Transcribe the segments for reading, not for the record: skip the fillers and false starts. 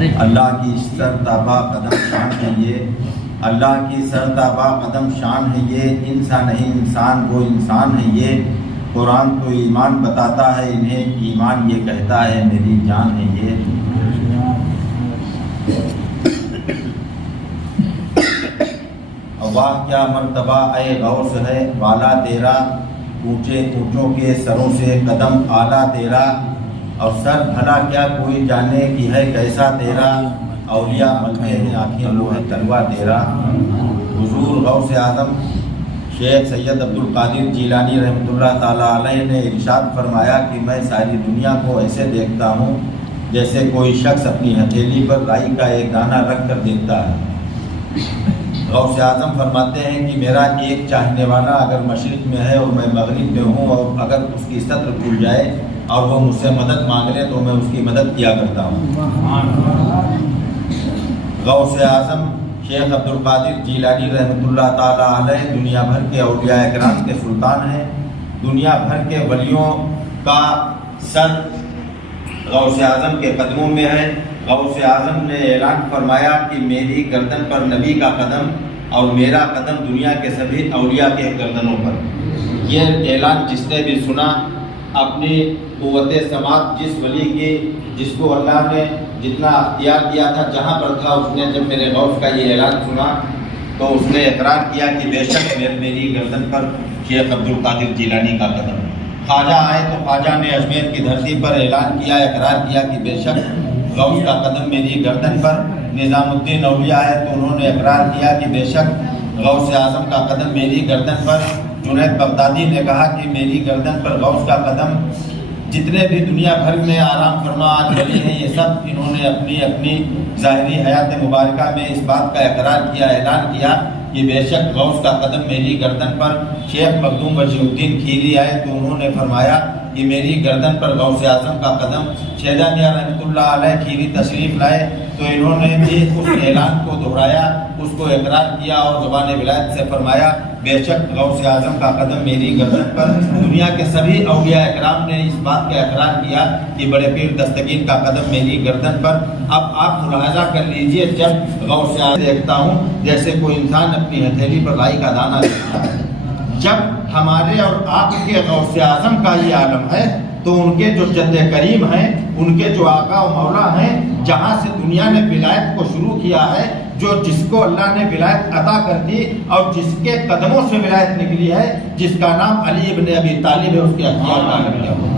اللہ کی سرتابہ قدم شان ہے یہ، اللہ کی سرتابہ قدم شان ہے یہ، انسان نہیں انسان وہ انسان ہے یہ، قرآن تو ایمان بتاتا ہے انہیں، ایمان یہ کہتا ہے میری جان ہے یہ۔ واہ کیا مرتبہ اے غوث ہے والا تیرا، اونچے اونچوں کے سروں سے قدم اعلیٰ تیرا، اور سر بھلا کیا کوئی جانے کی ہے کیسا تیرا، اولیاء ملتے ہیں آنکھیں لوح تلوا تیرا۔ حضور غوث اعظم شیخ سید عبد القادر جیلانی رحمۃ اللہ تعالیٰ علیہ نے ارشاد فرمایا کہ میں ساری دنیا کو ایسے دیکھتا ہوں جیسے کوئی شخص اپنی ہتھیلی پر رائی کا ایک دانہ رکھ کر دیکھتا ہے۔ غوث اعظم فرماتے ہیں کہ میرا ایک چاہنے والا اگر مشرق میں ہے اور میں مغرب میں ہوں، اور اگر اس کی سطر کھل جائے اور وہ مجھ سے مدد مانگ لے تو میں اس کی مدد کیا کرتا ہوں۔ غوث اعظم شیخ عبد القادر جیلانی رحمۃ اللہ تعالیٰ علیہ دنیا بھر کے اولیاء اکرام کے سلطان ہیں، دنیا بھر کے ولیوں کا سر غوث اعظم کے قدموں میں ہے۔ غوث اعظم نے اعلان فرمایا کہ میری گردن پر نبی کا قدم اور میرا قدم دنیا کے سبھی اولیاء کے گردنوں پر۔ یہ اعلان جس نے بھی سنا، اپنی قوت سماعت جس ولی کی جس کو اللہ نے جتنا اختیار دیا تھا جہاں پر تھا، اس نے جب میرے غوث کا یہ اعلان سنا تو اس نے اقرار کیا کہ بے شک میری گردن پر شیخ عبد القادر جیلانی کا قدم۔ خواجہ آئے تو خواجہ نے اجمیر کی دھرتی پر اعلان کیا، اقرار کیا کہ بے شک غوث کا قدم میری گردن پر۔ نظام الدین اولیاء آئے تو انہوں نے اقرار کیا کہ بے شک غوث اعظم کا قدم میری گردن پر۔ جنید بغدادی نے کہا کہ میری گردن پر غوث کا قدم۔ جتنے بھی دنیا بھر میں آرام فرما آج ولی ہیں، یہ سب انہوں نے اپنی اپنی ظاہری حیات مبارکہ میں اس بات کا اقرار کیا، اعلان کیا کہ بے شک غوث کا قدم میری گردن پر۔ شیخ مخدوم وجیہ الدین کھیری آئے تو انہوں نے فرمایا کہ میری گردن پر غوث اعظم کا قدم۔ شیدہ میاں رحمۃ اللہ علیہ کھیری تشریف لائے تو انہوں نے بھی اس اعلان کو دہرایا، اس کو اقرار کیا اور زبان ولایت سے فرمایا بے شک غوث اعظم کا قدم میری گردن پر۔ دنیا کے سبھی اولیاء اکرام نے اس بات کا اقرار کیا کہ بڑے پیر دستگیر کا قدم میری گردن پر۔ اب آپ ملاحظہ کر لیجئے، جب غوث اعظم دیکھتا ہوں جیسے کوئی انسان اپنی ہتھیلی پر رائی کا دانہ دیکھتا ہے، جب ہمارے اور آپ کے غوث اعظم کا یہ عالم ہے تو ان کے جو جد کریم ہیں، ان کے جو آقا و مولا ہیں، جہاں سے دنیا نے ولایت کو شروع کیا ہے، جو جس کو اللہ نے ولایت عطا کر دی اور جس کے قدموں سے ولایت نکلی ہے، جس کا نام علی ابن ابی طالب ہے، اس کے اختیار کا عالم کیا ہوگا،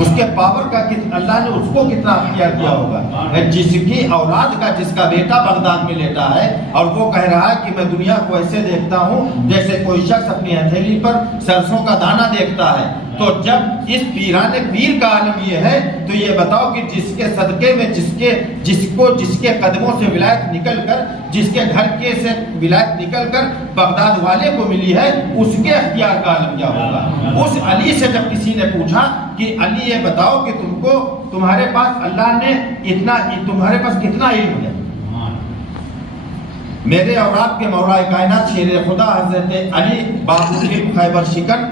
اس کے پاور کا اللہ نے اس کو کتنا اختیار کیا ہوگا، جس کی اولاد کا جس کا بیٹا بغداد میں لیٹا ہے اور وہ کہہ رہا ہے کہ میں دنیا کو ایسے دیکھتا ہوں جیسے کوئی شخص اپنی ہتھیلی پر سرسوں کا دانہ دیکھتا ہے۔ تو جب اس پیران پیر کا عالم یہ ہے تو یہ بتاؤ کہ جس کے صدقے میں جس کے قدموں سے ولایت نکل کر، جس کے گھر کے سے ولایت نکل کر بغداد والے کو ملی ہے، اس کے اختیار کا عالم کیا ہوگا۔ اس علی سے جب کسی نے پوچھا کہ علی یہ بتاؤ کہ تمہارے پاس اللہ نے تمہارے پاس کتنا علم ہے؟ میرے اور آپ کے مولا کائنات شیر خدا حضرت علی باب العلم خیبر شکن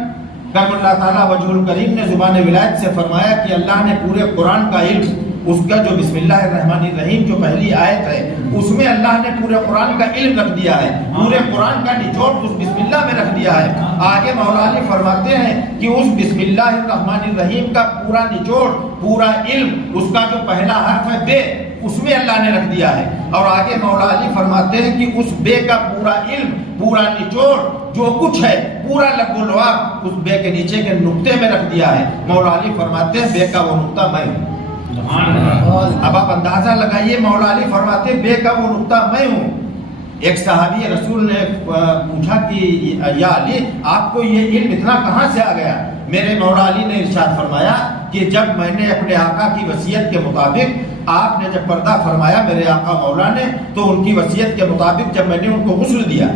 کرم اللہ تعالیٰ وجہ الکریم نے زبان ولایت سے فرمایا کہ اللہ نے پورے قرآن کا علم، اس کا جو بسم اللہ الرحمن الرحیم جو پہلی آیت ہے اس میں اللہ نے پورے قرآن کا علم رکھ دیا ہے، پورے قرآن کا نچوڑ اس بسم اللہ میں رکھ دیا ہے۔ آگے مولا علی فرماتے ہیں کہ اس بسم اللہ الرحمن الرحیم کا پورا نچوڑ، پورا علم، اس کا جو پہلا حرف ہے بے، اس میں اللہ نے رکھ دیا ہے۔ اور آگے مولا علی فرماتے ہیں کہ اس بے کا پورا علم، پورا نچوڑ جو کچھ ہے، پورا لب و لعاب اس بے کے نیچے کے نقطے میں رکھ دیا ہے۔ مولا علی فرماتے ہیں بے کا وہ نقطہ میں ہوں۔ اب آپ اندازہ لگائیے، مولا علی فرماتے ہیں بے کا وہ نقطہ میں ہوں۔ ایک صحابی رسول نے پوچھا کہ یا علی آپ کو یہ علم اتنا کہاں سے آ گیا؟ میرے مولا علی نے ارشاد فرمایا کہ جب میں نے اپنے آقا کی وصیت کے مطابق، آپ نے جب پردہ فرمایا میرے آقا مولا نے، تو ان کی وصیت کے مطابق جب میں نے ان کو غسل دیا،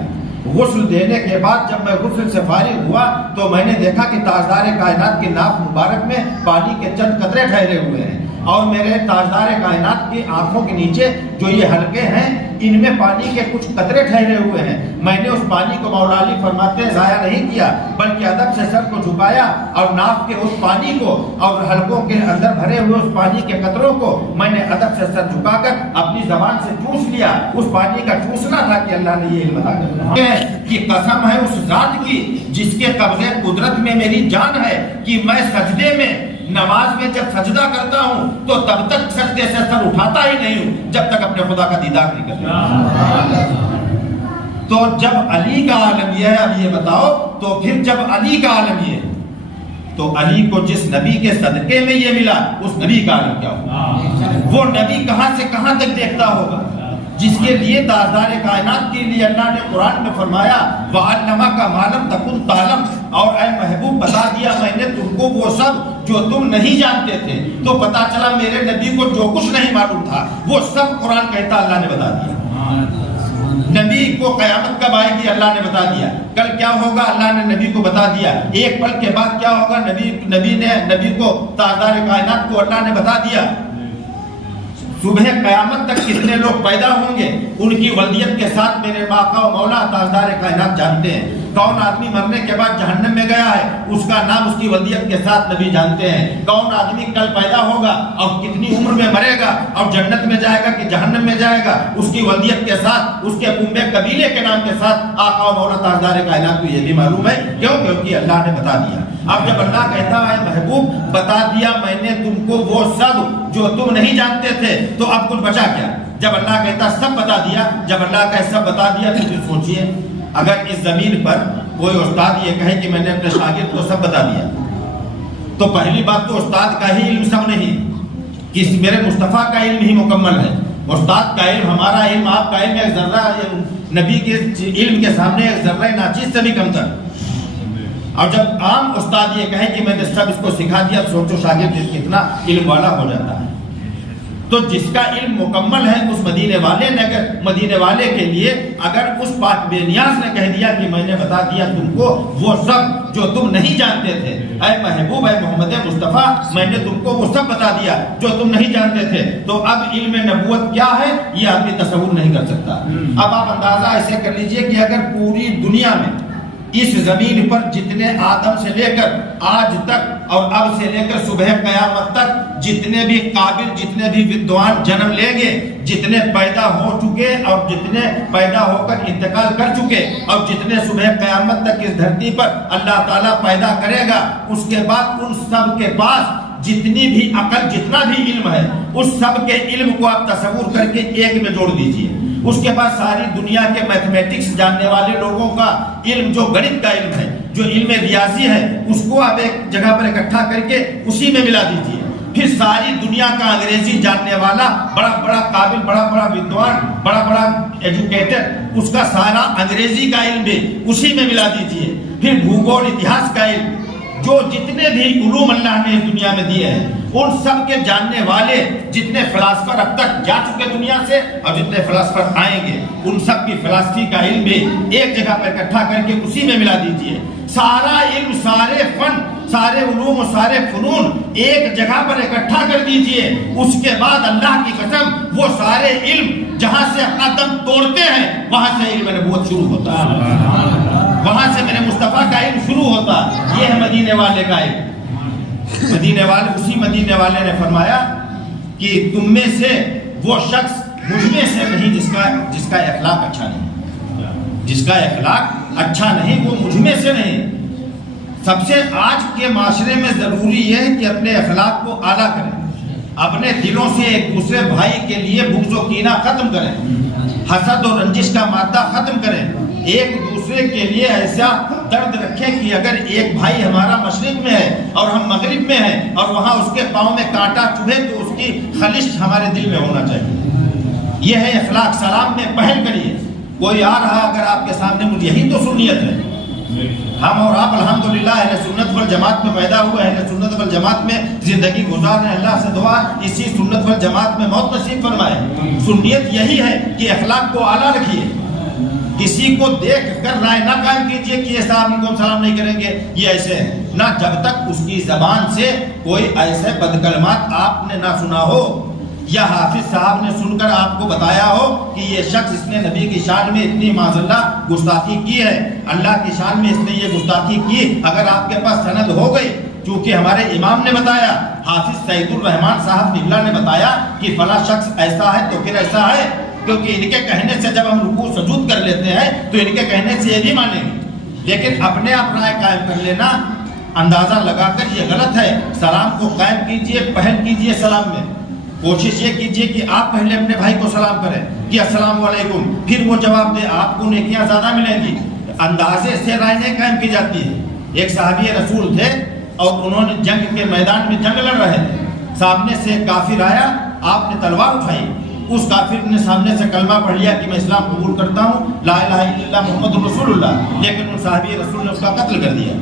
غسل دینے کے بعد جب میں غسل سے فارغ ہوا تو میں نے دیکھا کہ تاجدار کائنات کے ناف مبارک میں پانی کے چند قطرے ٹھہرے ہوئے ہیں۔ اور میرے تاجدار کائنات کی آنکھوں کے نیچے جو یہ حلقے ہیں ان میں پانی کے کچھ قطرے ٹھہرے ہوئے ہیں، میں نے اس پانی کو مولا علی فرماتے ہیں ضائع نہیں کیا، بلکہ ادب سے سر کو جھکایا اور ناف کے اس پانی کو اور حلقوں کے اندر بھرے ہوئے اس پانی کے قطروں کو میں نے ادب سے سر جھکا کر اپنی زبان سے چوس لیا۔ اس پانی کا چوسنا تھا کہ اللہ نے یہ علم عطا کیا کہ قسم ہے اس ذات کی جس کے قبضے قدرت میں میری جان ہے کہ میں سجدے میں نماز میں جب سجدہ کرتا ہوں تو تب تک سجدے سے سر اٹھاتا ہی نہیں ہوں جب تک اپنے خدا کا دیدار نہیں کرتا۔ تو جب علی کا عالم یہ ہے، اب یہ بتاؤ تو پھر جب علی کا عالم یہ ہے تو علی کو جس نبی کے صدقے میں یہ ملا اس نبی کا عالم کیا ہوگا؟ وہ نبی کہاں سے کہاں تک دیکھتا ہوگا جس کے لیے تاجدار کائنات کے لیے اللہ نے قرآن میں فرمایا وَعَلَّمَكَ مَا لَمْ تَكُنْ تَعْلَمْ، اور اے محبوب بتا دیا میں نے تم کو وہ سب جو تم نہیں جانتے تھے۔ تو پتا چلا میرے نبی کو جو کچھ نہیں معلوم تھا وہ سب قرآن کہتا اللہ نے بتا دیا۔ نبی کو قیامت کب آئے گی اللہ نے بتا دیا، کل کیا ہوگا اللہ نے نبی کو بتا دیا، ایک پل کے بعد کیا ہوگا نبی کو تاجدار کائنات کو اللہ نے بتا دیا۔ صبح قیامت تک کتنے لوگ پیدا ہوں گے ان کی ولدیت کے ساتھ میرے آقا و مولا تاجدار کائنات جانتے ہیں۔ کون آدمی مرنے کے بعد جہنم میں گیا ہے اس کا نام اس کی ولدیت کے ساتھ نبی جانتے ہیں۔ کون آدمی کل پیدا ہوگا اور کتنی عمر میں مرے گا اور جنت میں جائے گا کہ جہنم میں جائے گا اس کی ولدیت کے ساتھ اس کے کنبے قبیلے کے نام کے ساتھ آقا و مولا تاجدار کائنات کو یہ بھی معلوم ہے۔ کیوں؟ کیونکہ اللہ نے بتا دیا۔ اب جب اللہ کہتا ہے محبوب بتا دیا میں نے تم کو وہ سب جو تم نہیں جانتے تھے تو اب کچھ بچا کیا؟ جب اللہ کہتا سب بتا دیا، جب اللہ کا سب بتا دیا تو پھر سوچئے اگر اس زمین پر کوئی استاد یہ کہے کہ میں نے اپنے شاگرد کو سب بتا دیا تو پہلی بات تو استاد کا ہی علم سب نہیں، کہ میرے مصطفیٰ کا علم ہی مکمل ہے۔ استاد کا علم، ہمارا علم، آپ کا علم ایک ذرہ نبی کے علم کے سامنے ایک ذرہ ناچیز سے بھی کم تر۔ اور جب عام استاد یہ کہے کہ میں نے سب اس کو سکھا دیا سوچو شاگرد کتنا علم والا ہو جاتا ہے۔ تو جس کا علم مکمل ہے اس مدینے والے نے مدینے والے کے لیے اگر اس پاک بے نیاز نے کہہ دیا کہ میں نے بتا دیا تم کو وہ سب جو تم نہیں جانتے تھے، اے محبوب اے محمد مصطفیٰ میں نے تم کو وہ سب بتا دیا جو تم نہیں جانتے تھے، تو اب علم نبوت کیا ہے یہ آدمی تصور نہیں کر سکتا۔ اب آپ اندازہ ایسے کر لیجئے کہ اگر پوری دنیا میں اس زمین پر جتنے آدم سے لے کر آج تک اور اب سے لے کر صبح قیامت تک جتنے بھی قابل جتنے بھی ودوان جنم لیں گے، جتنے پیدا ہو چکے اور جتنے پیدا ہو کر انتقال کر چکے اور جتنے صبح قیامت تک اس دھرتی پر اللہ تعالیٰ پیدا کرے گا، اس کے بعد ان سب کے پاس جتنی بھی عقل جتنا بھی علم ہے اس سب کے علم کو آپ تصور کر کے ایک میں جوڑ دیجئے۔ اس کے بعد ساری دنیا کے میتھمیٹکس جاننے والے لوگوں کا علم جو گنت کا علم ہے، جو علم ریاضی ہے، اس کو آپ ایک جگہ پر اکٹھا کر کے اسی میں ملا دیجئے۔ پھر ساری دنیا کا انگریزی جاننے والا بڑا بڑا قابل، بڑا بڑا ودوان، بڑا بڑا ایجوکیٹر، اس کا سارا انگریزی کا علم بھی اسی میں ملا دیجئے۔ پھر بھوگول اتہاس کا علم، جو جتنے بھی علوم اللہ نے اس دنیا میں دیے ہیں ان سب کے جاننے والے جتنے فلاسفر اب تک جا چکے دنیا سے اور جتنے فلاسفر آئیں گے ان سب کی فلسفی کا علم بھی ایک جگہ پر اکٹھا کر کے اسی میں ملا دیجئے۔ سارا علم، سارے فن، سارے علوم و سارے فنون ایک جگہ پر اکٹھا کر دیجئے۔ اس کے بعد اللہ کی قسم وہ سارے علم جہاں سے اپنا دم توڑتے ہیں وہاں سے علم نبوت شروع ہوتا ہے، وہاں سے میرے مصطفیٰ کا علم شروع ہوتا۔ یہ ہے مدینے والے کا علم۔ مدینے والے، اسی مدینے والے نے فرمایا کہ تم میں سے وہ شخص مجھ میں سے نہیں جس کا اخلاق اچھا نہیں، جس کا اخلاق اچھا نہیں وہ مجھ میں سے نہیں۔ سب سے آج کے معاشرے میں ضروری یہ ہے کہ اپنے اخلاق کو اعلیٰ کریں، اپنے دلوں سے ایک دوسرے بھائی کے لیے بغض و کینہ ختم کریں، حسد و رنجش کا مادہ ختم کریں، ایک دوسرے کے لیے ایسا درد رکھیں کہ اگر ایک بھائی ہمارا مشرق میں ہے اور ہم مغرب میں ہیں اور وہاں اس کے پاؤں میں کانٹا چبھے تو اس کی خلش ہمارے دل میں ہونا چاہیے۔ یہ ہے اخلاق۔ سلام میں پہل کریے، کوئی آ رہا اگر آپ کے سامنے، مجھے یہی تو سنیت ہے۔ ہم اور آپ الحمدللہ اہل سنت والجماعت میں پیدا ہوئے، اہل سنت والجماعت میں زندگی گزارنے، اللہ سے دعا اسی سنت والجماعت میں موت نصیب فرمائے۔ سنیت یہی ہے کہ اخلاق کو اعلیٰ رکھیے، کسی کو دیکھ کر رائے نہ قائم کیجئے کہ یہ صاحب ان کو ہم سلام نہیں کریں گے، یہ ایسے ہیں۔ نہ جب تک اس کی زبان سے کوئی ایسے بدکلمات آپ نے نہ سنا ہو یا حافظ صاحب نے سن کر آپ کو بتایا ہو کہ یہ شخص اس نے نبی کی شان میں اتنی معاذ اللہ گستاخی کی ہے، اللہ کی شان میں اس نے یہ گستاخی کی۔ اگر آپ کے پاس سند ہو گئی، چونکہ ہمارے امام نے بتایا، حافظ سعید الرحمان صاحب قبلہ نے بتایا کہ فلاں شخص ایسا ہے تو پھر ایسا ہے، کیونکہ ان کے کہنے سے جب ہم رکوع سجود کر لیتے ہیں تو ان کے کہنے سے یہ بھی مانیں گے، لیکن اپنے آپ رائے قائم کر لینا، اندازہ لگا کر یہ غلط ہے۔ سلام کو قائم کیجئے، پہل کیجئے سلام میں، کوشش یہ کیجئے کہ آپ پہلے اپنے بھائی کو سلام کریں کہ السلام علیکم، پھر وہ جواب دے، آپ کو نیکیاں زیادہ ملیں گی۔ اندازے سے رائے نہیں قائم کی جاتی ہے۔ ایک صحابی رسول تھے اور انہوں نے جنگ کے میدان میں جنگ لڑ رہے تھے، سامنے سے کافر آیا، آپ نے تلوار اٹھائی، اس کافر نے سامنے سے کلمہ پڑھ لیا کہ میں اسلام قبول کرتا ہوں، لا الہ الا اللہ محمد رسول اللہ، لیکن ان صحابی رسول نے اس کا قتل کر دیا۔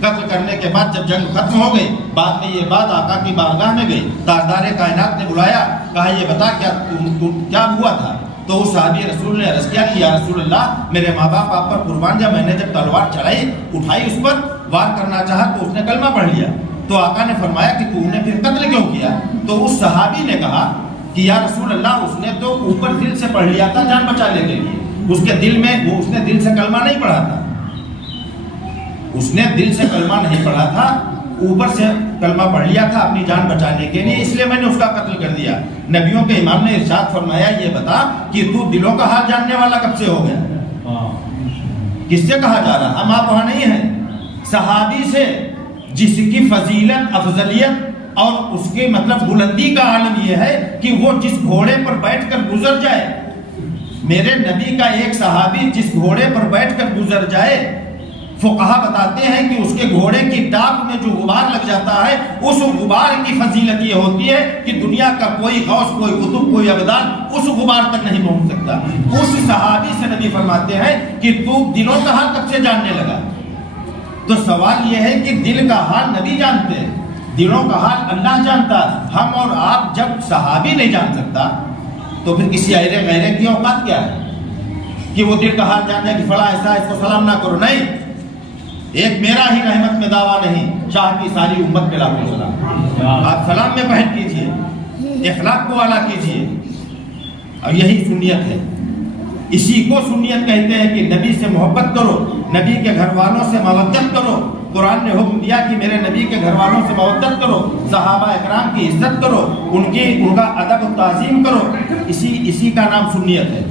قتل کرنے کے بعد جب جنگ ختم ہو گئی، بعد میں یہ بات آقا کی بارگاہ میں گئی، تاجدار کائنات نے بلایا، کہا یہ بتا کیا ہوا تھا؟ تو اس صحابی رسول نے عرض کیا کہ یا رسول اللہ، میرے ماں باپ آپ پر قربان، جب میں نے جب تلوار چڑھائی اٹھائی، اس پر وار کرنا چاہا تو اس نے کلمہ پڑھ لیا۔ تو آقا نے فرمایا کہ تو نے پھر قتل کیوں کیا؟ تو اس صحابی نے کہا کہ یا رسول اللہ، اس نے تو اوپر دل سے پڑھ لیا تھا جان بچانے کے لیے، اس کے دل میں اس نے دل سے کلمہ نہیں پڑھا تھا، اس نے دل سے کلمہ نہیں پڑھا تھا، اوپر سے کلمہ پڑھ لیا تھا اپنی جان بچانے کے لیے، اس لیے میں نے اس کا قتل کر دیا۔ نبیوں کے امام نے ارشاد فرمایا یہ بتا کہ تو دلوں کا حال جاننے والا کب سے ہو گیا؟ کس سے کہا جا رہا؟ ہم آپ وہاں نہیں ہیں، صحابی سے، جس کی فضیلت، افضلیت اور اس کے مطلب بلندی کا عالم یہ ہے کہ وہ جس گھوڑے پر بیٹھ کر گزر جائے، میرے نبی کا ایک صحابی جس گھوڑے پر بیٹھ کر گزر جائے، فقہا بتاتے ہیں کہ اس کے گھوڑے کی ٹاپ میں جو غبار لگ جاتا ہے، اس غبار کی فضیلت یہ ہوتی ہے کہ دنیا کا کوئی غوث، کوئی قطب، کوئی ابدال اس غبار تک نہیں پہنچ سکتا۔ اس صحابی سے نبی فرماتے ہیں کہ تو دلوں کا حال کب سے جاننے لگا؟ تو سوال یہ ہے کہ دل کا حال نبی جانتے ہیں، دلوں کا حال اللہ جانتا۔ ہم اور آپ جب صحابی نہیں جان سکتا تو پھر کسی ایرے غیرے کی اوقات کیا ہے کہ وہ دل کا حال جاننے کہ فلاں ایسا، اس کو سلام نہ کرو؟ نہیں، ایک میرا ہی رحمت میں دعویٰ نہیں، شاہ کی ساری امت پہ لاکھوں سلام۔ آپ سلام میں پہل کیجئے، اخلاق کو اعلیٰ کیجئے، اور یہی سنیت ہے۔ اسی کو سنیت کہتے ہیں کہ نبی سے محبت کرو، نبی کے گھر والوں سے مودت کرو۔ قرآن نے حکم دیا کہ میرے نبی کے گھر والوں سے مودت کرو، صحابہ اکرام کی عزت کرو، ان کا ادب و تعظیم کرو، اسی کا نام سنیت ہے۔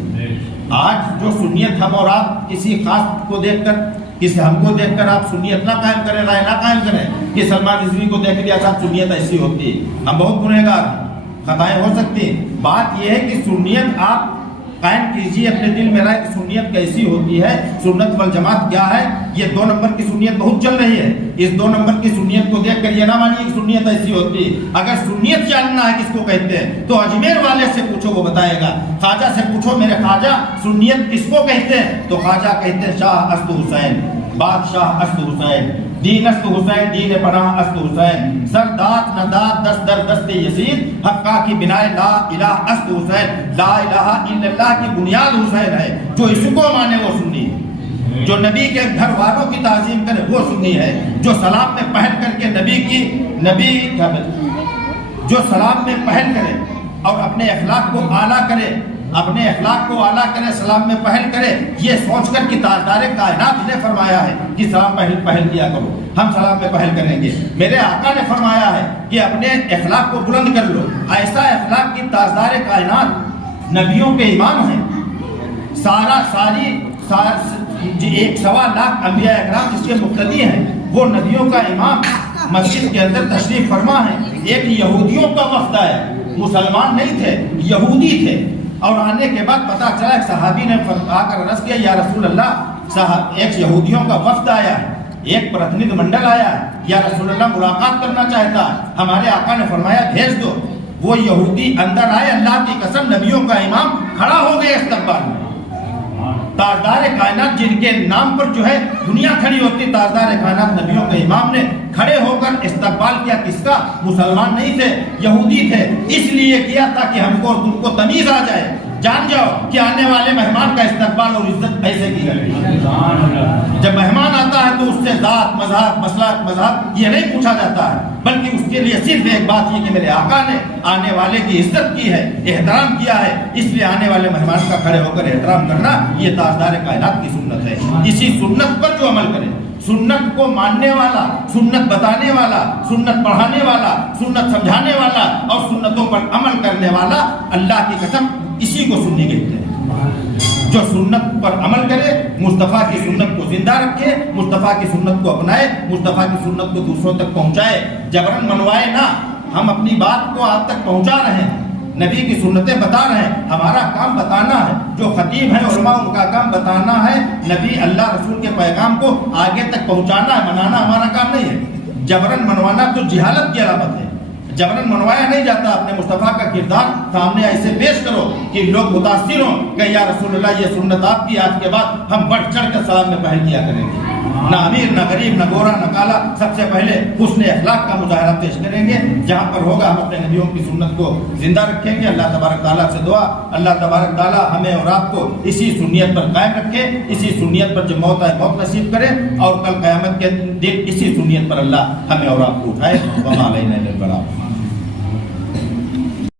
آج جو سنیت ہم اور آپ کسی خاص کو دیکھ کر، کسی ہم کو دیکھ کر آپ سنیت نہ قائم کریں، رائے نہ قائم کریں کہ سلمان رضوی کو دیکھ لیا صاحب سنیت ایسی ہوتی ہے، ہم بہت گنہگار ہیں، خطائیں ہو سکتی ہیں۔ بات یہ ہے کہ سنیت آپ قائم کیجیے اپنے دل میں رائے کہ سنیت کیسی ہوتی ہے، سنت والجماعت کیا ہے۔ یہ 2 نمبر کی سنیت بہت چل رہی ہے، اس 2 نمبر کی سنیت کو دیکھ کر یہ نہ مانیے کہ سنیت ایسی ہوتی ہے۔ اگر سنیت جاننا ہے کس کو کہتے ہیں تو اجمیر والے سے پوچھو، وہ بتائے گا۔ خواجہ سے پوچھو میرے خواجہ سنیت کس کو کہتے ہیں، تو خواجہ کہتے ہیں شاہ اسد حسین، بادشاہ اسد حسین، دین اسد حسین، دین پناہ اسد حسین، سردات ندات دست در دست یزید، حقہ کی بنائے لا الہ اسد حسین، لا الہ الا اللہ کی بنیاد حسین ہے۔ جو اس کو مانے وہ سنی ہے، جو نبی کے گھر والوں کی تعظیم کرے وہ سنی ہے، جو سلام میں پہل کر کے جو سلام میں پہل کرے اور اپنے اخلاق کو اعلیٰ کرے، اپنے اخلاق کو اعلیٰ کرے، سلام میں پہل کرے، یہ سوچ کر کہ تاجدار کائنات نے فرمایا ہے کہ سلام پہل کیا کرو، ہم سلام میں پہل کریں گے۔ میرے آقا نے فرمایا ہے کہ اپنے اخلاق کو بلند کر لو، ایسا اخلاق کی تاجدار کائنات نبیوں کے امام ہیں، ایک 1.25 لاکھ انبیاء اکرام جس کے مقتدی ہیں، وہ نبیوں کا امام مسجد کے اندر تشریف فرما ہے۔ ایک یہودیوں کا وفد آیا، مسلمان نہیں تھے، یہودی تھے، اور آنے کے بعد پتا چلا ایک صحابی نے آ کر عرض کیا یا رسول اللہ، ایک یہودیوں کا وفد آیا ہے، ایک پرتنید منڈل آیا ہے، یا رسول اللہ ملاقات کرنا چاہتا ہے۔ ہمارے آقا نے فرمایا بھیج دو۔ وہ یہودی اندر آئے، اللہ کی قسم نبیوں کا امام کھڑا ہو گئے استقبال میں۔ تاجدار کائنات جن کے نام پر جو ہے دنیا کھڑی ہوتی، تاجدار کائنات نبیوں کے امام نے کھڑے ہو کر استقبال کیا کس کا؟ مسلمان نہیں تھے، یہودی تھے، اس لیے کیا تاکہ ہم کو اور تم کو تمیز آ جائے، جان جاؤ کہ آنے والے مہمان کا استقبال اور عزت ایسے کی جائے۔ جب مہمان آتا ہے تو اس سے ذات، مذہب، مسلک، مذہب یہ نہیں پوچھا جاتا ہے، بلکہ اس کے لیے صرف ایک بات یہ کہ میرے آقا نے آنے والے کی عزت کی ہے، احترام کیا ہے، اس لیے آنے والے مہمان کا کھڑے ہو کر احترام کرنا یہ تاجدار کائنات کی سنت ہے۔ اسی سنت پر جو عمل کرے، سنت کو ماننے والا، سنت بتانے والا، سنت پڑھانے والا، سنت سمجھانے والا اور سنتوں پر عمل کرنے والا، اللہ کی قسم اسی کو سنی کہتے ہیں۔ جو سنت پر عمل کرے، مصطفیٰ کی سنت کو زندہ رکھے، مصطفیٰ کی سنت کو اپنائے، مصطفیٰ کی سنت کو دوسروں تک پہنچائے، جبرن منوائے نہ۔ ہم اپنی بات کو آپ تک پہنچا رہے ہیں، نبی کی سنتیں بتا رہے ہیں، ہمارا کام بتانا ہے۔ جو خطیب ہیں علماء، ان کا کام بتانا ہے، نبی اللہ رسول کے پیغام کو آگے تک پہنچانا ہے، منانا ہمارا کام نہیں ہے۔ جبرن منوانا تو جہالت کی علامت ہے، جبرن منوایا نہیں جاتا۔ اپنے مصطفیٰ کا کردار سامنے ایسے پیش کرو کہ لوگ متاثر ہوں کہ یا رسول اللہ یہ سنت آپ کی، آج کے بعد ہم بڑھ چڑھ کر سلام میں پہل کیا کریں گے، نہ امیر، نہ غریب، نہ گورا، نہ کالا، سب سے پہلے حسن اخلاق کا مظاہرہ پیش کریں گے۔ جہاں پر ہوگا ہم اپنے نبیوں کی سنت کو زندہ رکھیں گے۔ اللہ تبارک تعالیٰ سے دعا، اللہ تبارک تعالیٰ ہمیں اور آپ کو اسی سنیت پر قائم رکھے، اسی سنیت پر جو موت آئے موت نصیب کرے، اور کل قیامت کے دن اسی سنیت پر اللہ ہمیں اور آپ کو اٹھائے۔ وما علینا الا البلاغ۔